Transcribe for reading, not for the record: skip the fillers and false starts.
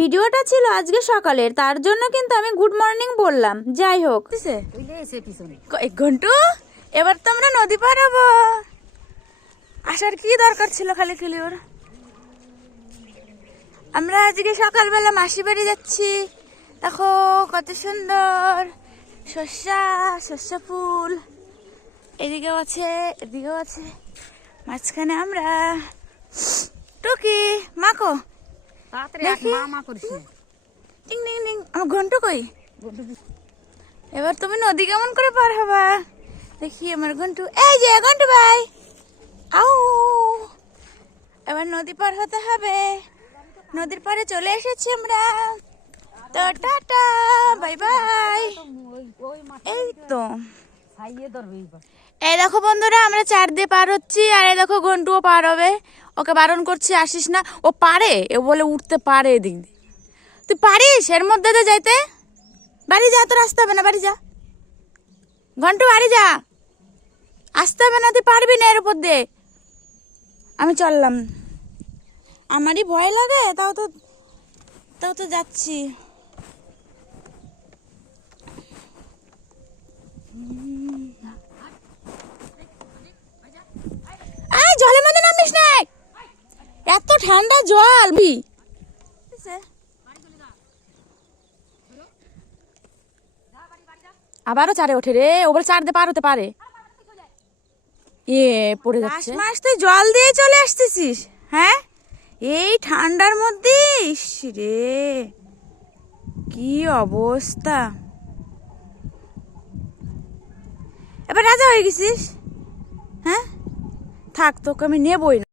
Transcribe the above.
ভিডিওটা ছিল আজকে সকালের, তার জন্য কিন্তু আমি গুড মর্নিং বললাম। যাই হোক, ঘন্টু এবার তো আমরা নদী পার হবো। আসার কি দরকার ছিল খালি খালি ওর। আমরা আজকে সকালবেলা মাসি বাড়ি যাচ্ছি। দেখো কত সুন্দর সর্ষা ফুল, এদিকেও আছে এদিকেও আছে, মাঝখানে আমরা। টুকি মাকো টিং টিং টিং, আমার ঘন্টু কই? এবার তুমি নদী কেমন করে পার হবা দেখি আমার ঘন্টু। এই যে ঘন্টু ভাই, আউ, এবার নদী পার হতে হবে। নদীর পাড়ে চলে এসেছি আমরা। তো টাটা বাই বাই। এই তো এই দেখো বন্ধুরা, আমরা চার দিয়ে পার হচ্ছি, আর এই দেখো ঘন্টুও পার হবে। ওকে বারণ করছি আসিস না, ও পারে, ও বলে উঠতে পারে এদিক দিয়ে। তুই পারিস এর মধ্যে তো যাইতে? বাড়ি যা, তোর আসতে হবে না, বাড়ি যা ঘন্টু, বাড়ি যা, আসতে হবে না, তুই পারবি না এর উপর দিয়ে। আমি চললাম, আমারই ভয় লাগে, তাও তো যাচ্ছি। জলের মধ্যে নামিস না, এত ঠান্ডা জল। আবারও চারে ওঠে রে, ও বলে চার দিয়ে পার হতে পারে। পড়ে যাচ্ছে। মাস তুই জল দিয়ে চলে আসতেছিস, হ্যাঁ এই ঠান্ডার মধ্যে? ইস রে, কি অবস্থা। এবার রাজা হয়ে গেছিস, হ্যাঁ থাক, তোকে আমি নেবই না।